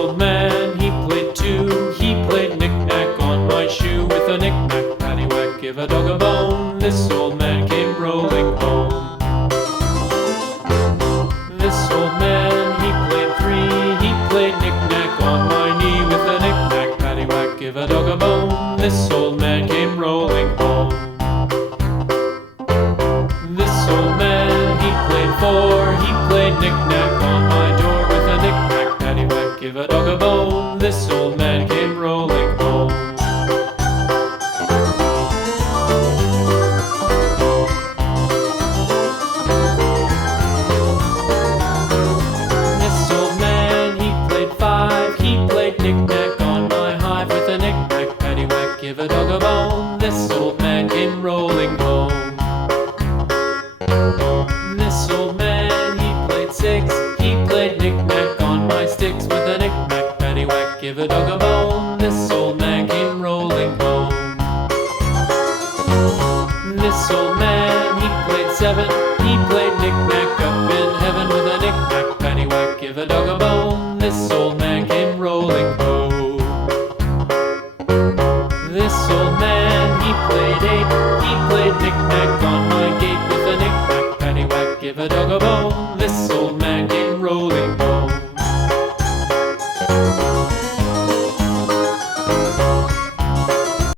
old man, he played two. He played knick-knack on my shoe with a knick-knack, paddywhack, give a dog a bone. This old man came rolling home. This old man, he played three. He played knick-knack on my knee with a knick-knack, paddywhack, give a dog a bone. This old man came rolling home. This old man, he played four. He played knick-knack on my door with a knick-knack, paddywhack, give a dog a bone. This old man came rolling home. This old man, he played five. He played knick-knack on my hive with a knick-knack, paddywhack, give a dog a bone. This old man came rolling home. This old man, he played six. He played knick-knack on my sticks with a knick-knack, paddywhack, give a dog a bone. This old man came rolling home. This old man, he played seven. He played knick-knack up in heaven with a knick-knack, paddywhack, give a dog a bone. This old man came rolling home. This old man, he played eight. He played knick-knack on my gate with a knick-knack, paddywhack, give a dog a bone.